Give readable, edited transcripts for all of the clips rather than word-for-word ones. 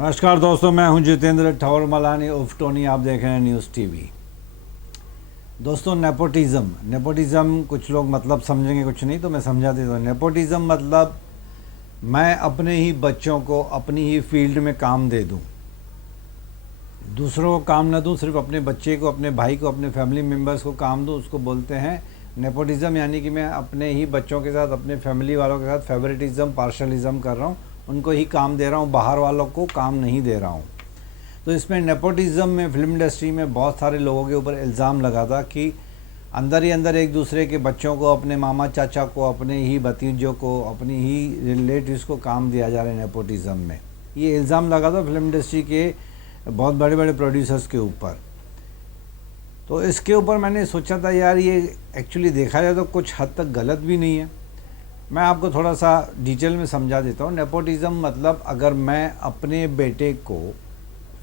नमस्कार दोस्तों, मैं हूं जितेंद्र ठौर मलानी उर्फ टोनी। आप देख रहे हैं न्यूज़ टीवी। दोस्तों, नेपोटिज्म कुछ लोग मतलब समझेंगे, कुछ नहीं, तो मैं समझा देता हूँ। नेपोटिज्म मतलब मैं अपने ही बच्चों को अपनी ही फील्ड में काम दे दूं, दूसरों को काम ना दूं, सिर्फ अपने बच्चे को, अपने भाई को, अपने फैमिली मेम्बर्स को काम दूं। उसको बोलते हैं नेपोटिज्म। यानी कि मैं अपने ही बच्चों के साथ, अपने फैमिली वालों के साथ फेवरेटिज्म, पार्शलिज्म कर रहा हूँ, उनको ही काम दे रहा हूँ, बाहर वालों को काम नहीं दे रहा हूँ। तो इसमें नेपोटिज्म में फिल्म इंडस्ट्री में बहुत सारे लोगों के ऊपर इल्ज़ाम लगा था कि अंदर ही अंदर एक दूसरे के बच्चों को, अपने मामा चाचा को, अपने ही भतीजों को, अपनी ही रिलेटिव्स को काम दिया जा रहा है नेपोटिज्म में। ये इल्ज़ाम लगा था फिल्म इंडस्ट्री के बहुत बड़े बड़े प्रोड्यूसर्स के ऊपर। तो इसके ऊपर मैंने सोचा था यार, ये एक्चुअली देखा जाए तो कुछ हद तक गलत भी नहीं है। मैं आपको थोड़ा सा डिटेल में समझा देता हूँ। नेपोटिज्म मतलब अगर मैं अपने बेटे को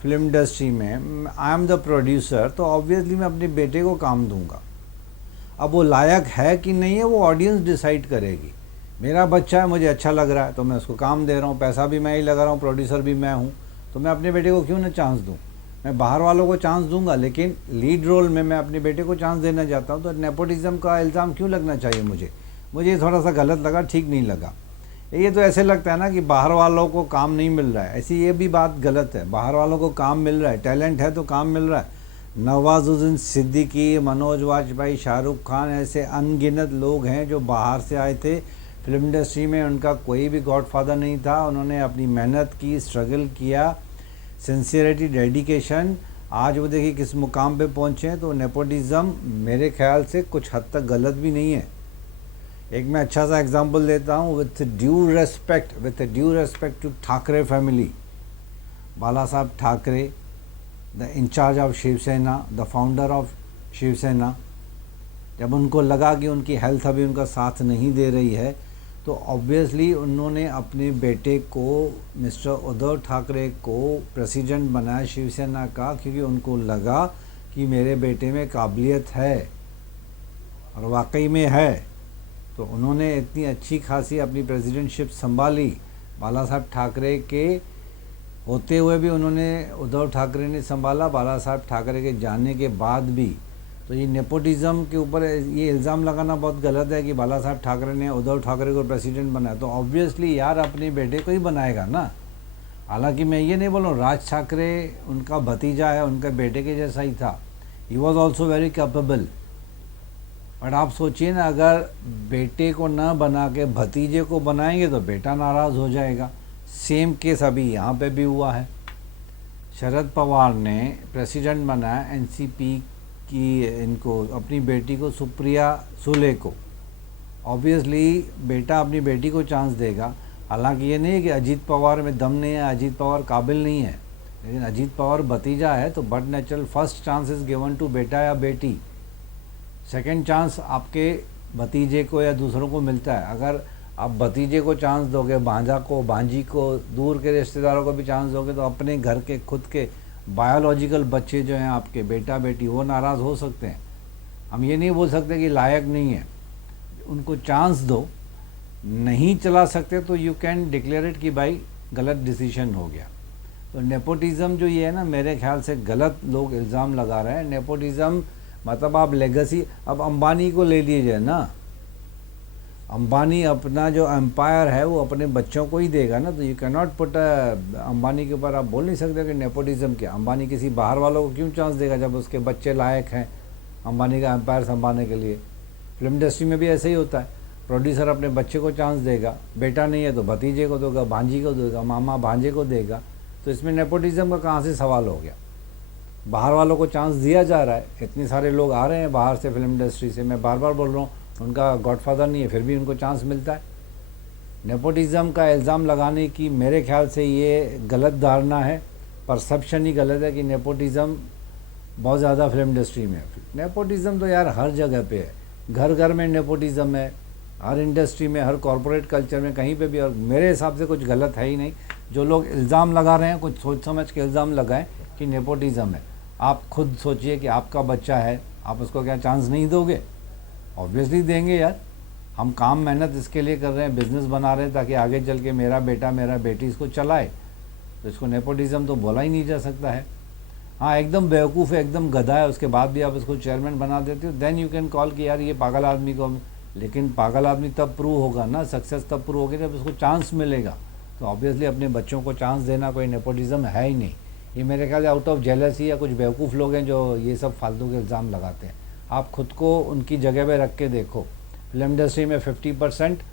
फिल्म इंडस्ट्री में, आई एम द प्रोड्यूसर, तो ऑब्वियसली मैं अपने बेटे को काम दूंगा। अब वो लायक है कि नहीं है, वो ऑडियंस डिसाइड करेगी। मेरा बच्चा है, मुझे अच्छा लग रहा है, तो मैं उसको काम दे रहा हूँ, पैसा भी मैं ही लगा रहा हूँ, प्रोड्यूसर भी मैं हूँ, तो मैं अपने बेटे को क्यों ना चांस दूँ। मैं बाहर वालों को चांस दूंगा, लेकिन लीड रोल में मैं अपने बेटे को चांस देना चाहता हूँ। तो नेपोटिज्म का इल्ज़ाम क्यों लगना चाहिए मुझे ये थोड़ा सा गलत लगा, ठीक नहीं लगा। ये तो ऐसे लगता है ना कि बाहर वालों को काम नहीं मिल रहा है। ऐसी ये भी बात गलत है। बाहर वालों को काम मिल रहा है, टैलेंट है तो काम मिल रहा है। नवाजुद्दीन सिद्दीकी, मनोज वाजपेयी, शाहरुख खान, ऐसे अनगिनत लोग हैं जो बाहर से आए थे फिल्म इंडस्ट्री में। उनका कोई भी गॉडफादर नहीं था। उन्होंने अपनी मेहनत की, स्ट्रगल किया, सिंसियरिटी, डेडिकेशन, आज वो देखिए किस मुकाम पे पहुँचे हैं। तो नेपोटिज्म मेरे ख्याल से कुछ हद तक गलत भी नहीं है। एक मैं अच्छा सा एग्जांपल देता हूँ, with due respect to Thackeray family. Bala Saheb Thackeray, the incharge of Shiv Sena, the founder of Shiv Sena, जब उनको लगा कि उनकी हेल्थ अभी उनका साथ नहीं दे रही है, तो ऑब्वियसली उन्होंने अपने बेटे को, मिस्टर उद्धव ठाकरे को प्रेसिडेंट बनाया शिवसेना का, क्योंकि उनको लगा कि मेरे बेटे में काबिलियत है, और वाकई में है। तो उन्होंने इतनी अच्छी खासी अपनी प्रेसिडेंटशिप संभाली। बाला साहब ठाकरे के होते हुए भी उन्होंने, उद्धव ठाकरे ने संभाला, बाला साहब ठाकरे के जाने के बाद भी। तो ये नेपोटिज्म के ऊपर ये इल्ज़ाम लगाना बहुत गलत है कि बाला साहब ठाकरे ने उद्धव ठाकरे को प्रेसिडेंट बनाया। तो ऑब्वियसली यार अपने बेटे को ही बनाएगा ना। हालांकि मैं ये नहीं बोल रहा हूँ, राज ठाकरे उनका भतीजा है, उनके बेटे के जैसा ही था। He was also very capable. But आप सोचिए ना, अगर बेटे को ना बना के भतीजे को बनाएंगे तो बेटा नाराज़ हो जाएगा। सेम केस अभी यहाँ पे भी हुआ है। शरद पवार ने प्रेसिडेंट बनाया एनसीपी की, इनको, अपनी बेटी को, सुप्रिया सुले को। ऑब्वियसली बेटा अपनी बेटी को चांस देगा। हालांकि ये नहीं है कि अजीत पवार में दम नहीं है, अजीत पवार काबिल नहीं है, लेकिन अजीत पवार भतीजा है तो but natural first chance is given to बेटा या बेटी। सेकंड चांस आपके भतीजे को या दूसरों को मिलता है। अगर आप भतीजे को चांस दोगे, भांजा को, भांजी को, दूर के रिश्तेदारों को भी चांस दोगे, तो अपने घर के खुद के बायोलॉजिकल बच्चे जो हैं आपके, बेटा बेटी, वो नाराज़ हो सकते हैं। हम ये नहीं बोल सकते कि लायक नहीं है, उनको चांस दो। नहीं चला सकते तो यू कैन डिक्लेयर इट कि भाई गलत डिसीजन हो गया। तो नेपोटिज्म जो ये है ना, मेरे ख्याल से गलत लोग इल्ज़ाम लगा रहे हैं। नेपोटिज्म मतलब आप लेगेसी, अब अंबानी को ले लीजिए ना, अंबानी अपना जो एम्पायर है वो अपने बच्चों को ही देगा ना। तो you can not put Ambani के ऊपर आप बोल नहीं सकते कि नेपोटिज्म क्या। अंबानी किसी बाहर वालों को क्यों चांस देगा जब उसके बच्चे लायक हैं अंबानी का एम्पायर संभालने के लिए। फिल्म इंडस्ट्री में भी ऐसे ही होता है, प्रोड्यूसर अपने बच्चे को चांस देगा, बेटा नहीं है तो भतीजे को देगा, भांजी को देगा, मामा भांजे को देगा। तो इसमें नेपोटिज्म का कहाँ से सवाल हो गया। बाहर वालों को चांस दिया जा रहा है। इतने सारे लोग आ रहे हैं बाहर से फिल्म इंडस्ट्री से, मैं बार बार बोल रहा हूँ, उनका गॉडफादर नहीं है, फिर भी उनको चांस मिलता है। नेपोटिज्म का इल्ज़ाम लगाने की मेरे ख्याल से ये गलत धारणा है, परसेप्शन ही गलत है कि नेपोटिज्म बहुत ज़्यादा फिल्म इंडस्ट्री में है। नेपोटिज्म तो यार हर जगह पे है, घर घर में नेपोटिज्म है, हर इंडस्ट्री में, हर कॉरपोरेट कल्चर में, कहीं पे भी। और मेरे हिसाब से कुछ गलत है ही नहीं। जो लोग इल्ज़ाम लगा रहे हैं, कुछ सोच समझ के इल्ज़ाम लगाएं कि नेपोटिज्म है। आप खुद सोचिए कि आपका बच्चा है, आप उसको क्या चांस नहीं दोगे? ऑब्वियसली देंगे यार। हम काम मेहनत इसके लिए कर रहे हैं, बिजनेस बना रहे हैं ताकि आगे चल के मेरा बेटा, मेरा बेटी इसको चलाए। तो इसको नेपोटिज्म तो बोला ही नहीं जा सकता है। हाँ, एकदम बेवकूफ़ है, एकदम गधा है, उसके बाद भी आप इसको चेयरमैन बना देते हो, देन यू कैन कॉल कि यार ये पागल आदमी को। लेकिन पागल आदमी तब प्रूव होगा ना, सक्सेस तब प्रूव होगी जब उसको चांस मिलेगा। तो ऑब्वियसली अपने बच्चों को चांस देना कोई नेपोटिज्म है ही नहीं। ये मेरे ख्याल से आउट ऑफ जेलसी या कुछ बेवकूफ़ लोग हैं जो ये सब फालतू के इल्ज़ाम लगाते हैं। आप खुद को उनकी जगह पे रख के देखो। फिल्म इंडस्ट्री में 50%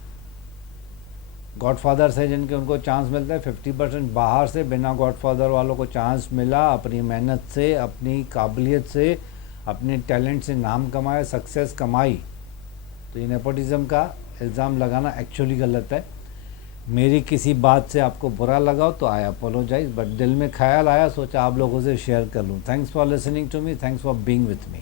गॉडफादर्स हैं जिनके उनको चांस मिलता है, 50% बाहर से बिना गॉडफादर वालों को चांस मिला, अपनी मेहनत से, अपनी काबिलियत से, अपने टैलेंट से नाम कमाया, सक्सेस कमाई। तो ये नेपोटिज्म का इल्ज़ाम लगाना एक्चुअली गलत है। मेरी किसी बात से आपको बुरा लगा हो तो आई अपोलोजाइज, बट दिल में ख्याल आया, सोचा आप लोगों से शेयर कर लूँ। Thanks for listening to me, thanks for being with me.